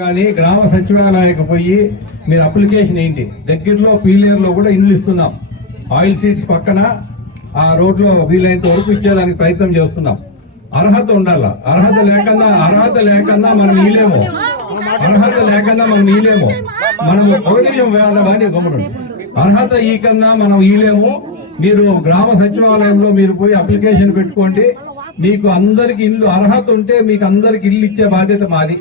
కానీ గ్రామ సచివాలయానికి పోయి మీరు అప్లికేషన్ ఏంటి దగ్గరలో పీలేరులో కూడా ఇండ్లు ఇస్తున్నాం. ఆయిల్ సీడ్స్ పక్కన ఆ రోడ్లో వీలైనంత వరకు ఇచ్చేదానికి ప్రయత్నం చేస్తున్నాం. అర్హత ఉండాలా. అర్హత లేకన్నా మనం ఈలేము. మనం ఒక నిమిషం వేయాలని గమనం. అర్హత ఈ కన్నా మనం ఈలేము. మీరు గ్రామ సచివాలయంలో మీరు పోయి అప్లికేషన్ పెట్టుకోండి. మీకు అందరికి ఇల్లు అర్హత ఉంటే మీకు అందరికి ఇల్లు ఇచ్చే బాధ్యత మాది.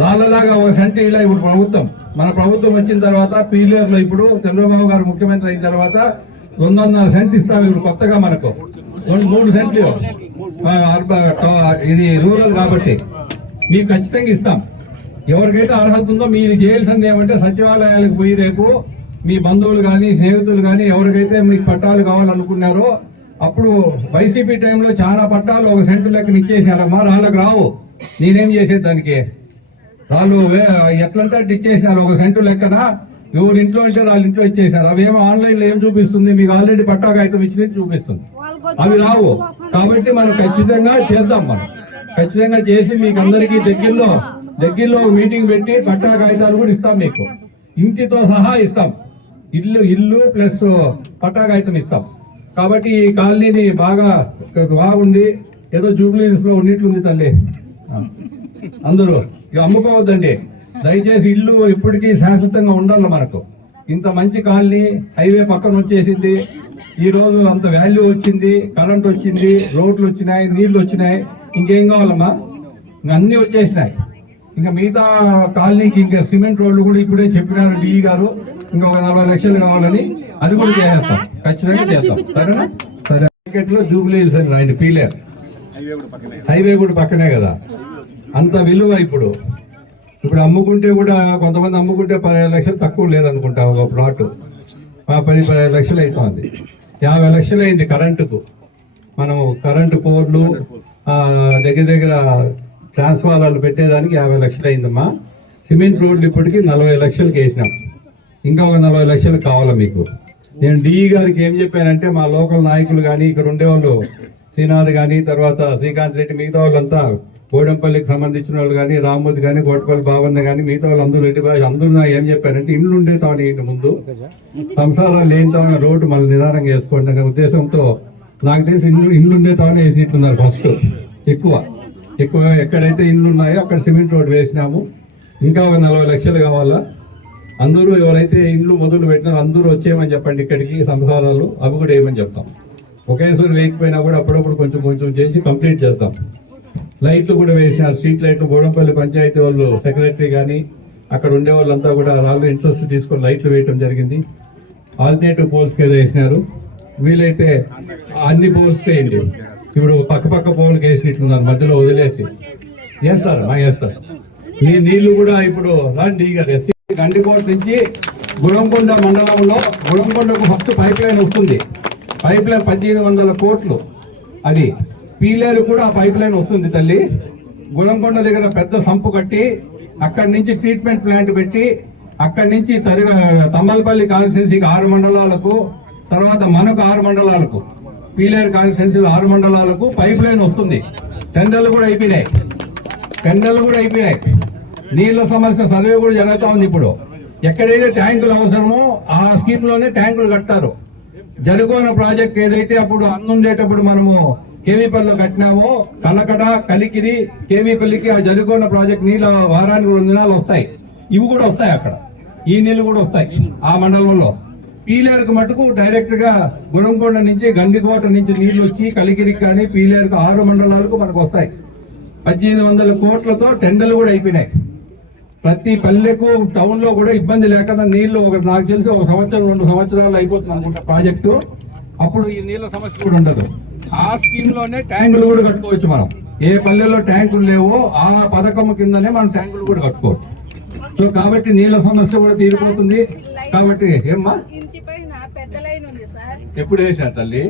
వాళ్ళలాగా ఒక సెంట్ ఇలా ఇప్పుడు మన ప్రభుత్వం వచ్చిన తర్వాత పీలేరులో ఇప్పుడు చంద్రబాబు గారు ముఖ్యమంత్రి అయిన తర్వాత 200 సెంట్ ఇస్తాం. ఇప్పుడు కొత్తగా మనకు 3 సెంట్లు ఇది రూరల్ కాబట్టి మీకు ఖచ్చితంగా ఇస్తాం. ఎవరికైతే అర్హత ఉందో మీరు చేయాల్సింది ఏమంటే సచివాలయాలకు పోయి రేపు మీ బంధువులు కానీ స్నేహితులు కానీ ఎవరికైతే మీకు పట్టాలు కావాలనుకున్నారో అప్పుడు వైసీపీ టైంలో చాలా పట్టాలు 1 సెంటు లెక్కన ఇచ్చేసారమ్మా. వాళ్ళకి రావు. నేనేం చేసేది దానికి? వాళ్ళు ఎట్లంటే ఇచ్చేసినారు 1 సెంటు లెక్కన. ఎవరు ఇంట్లో అంటే వాళ్ళ ఇంట్లో ఇచ్చేసారు. అవేమో ఆన్లైన్లో ఏం చూపిస్తుంది? మీకు ఆల్రెడీ పట్టా కాగితం ఇచ్చినట్టు చూపిస్తుంది. అవి రావు. కాబట్టి మనం ఖచ్చితంగా చేద్దాం. మనం ఖచ్చితంగా చేసి మీకు అందరికీ దగ్గరలో మీటింగ్ పెట్టి పట్టా కాగితాలు కూడా ఇస్తాం. మీకు ఇంటితో సహా ఇస్తాం. ఇల్లు ప్లస్ పట్టా కాగితం ఇస్తాం. కాబట్టి ఈ కాలనీని బాగుంది. ఏదో జూబ్లీస్ లో ఉన్నట్లుంది తల్లి. అందరూ అమ్ముకోవద్దండి దయచేసి. ఇల్లు ఎప్పటికీ శాశ్వతంగా ఉండాలి మనకు. ఇంత మంచి కాలనీ హైవే పక్కన వచ్చేసింది. ఈ రోజు అంత వాల్యూ వచ్చింది, కరెంట్ వచ్చింది, రోడ్లు వచ్చినాయి, నీళ్లు వచ్చినాయి. ఇంకేం కావాలమ్మా? అన్ని వచ్చేసినాయి. ఇంకా మిగతా కాలనీకి ఇంకా సిమెంట్ రోడ్లు కూడా ఇప్పుడే చెప్పినారు డిఈ గారు. ఇంకొక 40 లక్షలు కావాలని అది కూడా చేస్తాం. ఖచ్చితంగా చేస్తాం. సరేనా? సరే. మార్కెట్లో జూబ్లీస్ అని రాయండి. పీలేరు హైవే కూడా పక్కనే కదా. అంత విలువ ఇప్పుడు అమ్ముకుంటే కూడా కొంతమంది అమ్ముకుంటే 15 లక్షలు తక్కువ లేదనుకుంటా. ఒక ప్లాట్ 10-15 లక్షలు అవుతుంది. 50 లక్షలు అయింది కరెంటుకు. మనము కరెంటు పోర్లు దగ్గర ట్రాన్స్ఫార్మర్లు పెట్టేదానికి 50 లక్షలు అయిందమ్మా. సిమెంట్ రోడ్లు ఇప్పటికీ 40 లక్షలకి వేసినాం. ఇంకా ఒక 40 లక్షలు కావాలా మీకు? నేను డిఈ గారికి ఏం చెప్పానంటే మా లోకల్ నాయకులు కానీ ఇక్కడ ఉండేవాళ్ళు శ్రీనాథ్ కానీ తర్వాత శ్రీకాంత్ రెడ్డి మిగతా వాళ్ళంతా గోడంపల్లికి సంబంధించిన వాళ్ళు కానీ రామ్మూర్తి కానీ కోటపల్లి బాబన్న కానీ మిగతా వాళ్ళు అందరూ రెడ్డి బాగా అందరూ ఏం చెప్పారంటే ఇండ్లు ఉండే తాను ఇంటి ముందు సంసారాలు లేని తాను రోడ్డు మళ్ళీ నిదానంగా వేసుకోండి అనే ఉద్దేశంతో నాకు తెలిసి ఇండ్లు ఉండే తాను వేసినట్టున్నారు. ఫస్ట్ ఎక్కువ ఎక్కడైతే ఇండ్లు ఉన్నాయో అక్కడ సిమెంట్ రోడ్డు వేసినాము. ఇంకా ఒక 40 లక్షలు కావాలా. అందరూ ఎవరైతే ఇండ్లు మొదలు పెట్టినారో అందరూ వచ్చేయమని చెప్పండి ఇక్కడికి. సంసారాలు అవి కూడా వేయమని చెప్తాం. ఒకేసారి వేయకపోయినా కూడా అప్పుడప్పుడు కొంచెం చేసి కంప్లీట్ చేస్తాం. లైట్లు కూడా వేసినారు. స్ట్రీట్ లైట్లు గోడంపల్లి పంచాయతీ వాళ్ళు సెక్రటరీ కానీ అక్కడ ఉండే వాళ్ళంతా కూడా వాళ్ళు ఇంట్రెస్ట్ తీసుకొని లైట్లు వేయటం జరిగింది. ఆల్టర్నేటివ్ పోల్స్కి ఏదో వేసినారు. వీలైతే అన్ని పోల్స్కి వేయండి. ఇప్పుడు పక్క పోల్కి వేసినట్టున్నారు. మధ్యలో వదిలేసి వేస్తారు. నీళ్లు కూడా ఇప్పుడు రండి. ఎస్సీ గండికోట నుంచి గుడంకొండ మండలంలో గుడంకొండకు ఫస్ట్ పైప్ లైన్ వస్తుంది. పైప్ లైన్ 1800 కోట్లు. అది పీలేరు కూడా పైప్ లైన్ వస్తుంది తల్లి. గుడంకొండ దగ్గర పెద్ద సంపు కట్టి అక్కడి నుంచి ట్రీట్మెంట్ ప్లాంట్ పెట్టి అక్కడి నుంచి తంబలపల్లి కాన్స్టిట్యున్సీకి 6 మండలాలకు తర్వాత మనకు 6 మండలాలకు పీలేరు కాన్స్టిట్యున్సీ 6 మండలాలకు పైప్ లైన్ వస్తుంది. టెండర్లు కూడా అయిపోయినాయి. నీళ్ల సమస్య సర్వే కూడా జరుగుతూ ఉంది. ఇప్పుడు ఎక్కడైతే ట్యాంకులు అవసరమో ఆ స్కీమ్ లోనే ట్యాంకులు కడతారు. జరుగున ప్రాజెక్ట్ ఏదైతే అప్పుడు అందుండేటప్పుడు మనము కేవీపల్లిలో కట్టినామో కలకడ కలికిరి కేవీపల్లికి ఆ జరుగున ప్రాజెక్ట్ నీళ్ళ వారానికి 2 దినాలు వస్తాయి. ఇవి కూడా వస్తాయి. అక్కడ ఈ నీళ్లు కూడా వస్తాయి ఆ మండలంలో. పీలేరుకు మటుకు డైరెక్ట్ గా గుణంకొండ నుంచి గండికోట నుంచి నీళ్లు వచ్చి కలికిరికి కానీ పీలేరుకు 6 మండలాలకు మనకు వస్తాయి. 1800 కోట్లతో టెండర్లు కూడా అయిపోయినాయి. ప్రతి పల్లెకు టౌన్ లో కూడా ఇబ్బంది లేకుండా నీళ్లు నాకు తెలిసి 1 సంవత్సరం 2 సంవత్సరాలు అయిపోతుంది అనుకుంటా ప్రాజెక్టు. అప్పుడు ఈ నీళ్ల సమస్య కూడా ఉండదు. ఆ స్కీమ్ లోనే ట్యాంకులు కూడా కట్టుకోవచ్చు. మనం ఏ పల్లెల్లో ట్యాంకులు లేవో ఆ పథకం కిందనే మనం ట్యాంకులు కూడా కట్టుకోవచ్చు. సో కాబట్టి నీళ్ల సమస్య కూడా తీరిపోతుంది. కాబట్టి ఏమ్మా ఎప్పుడు వేసారు తల్లి?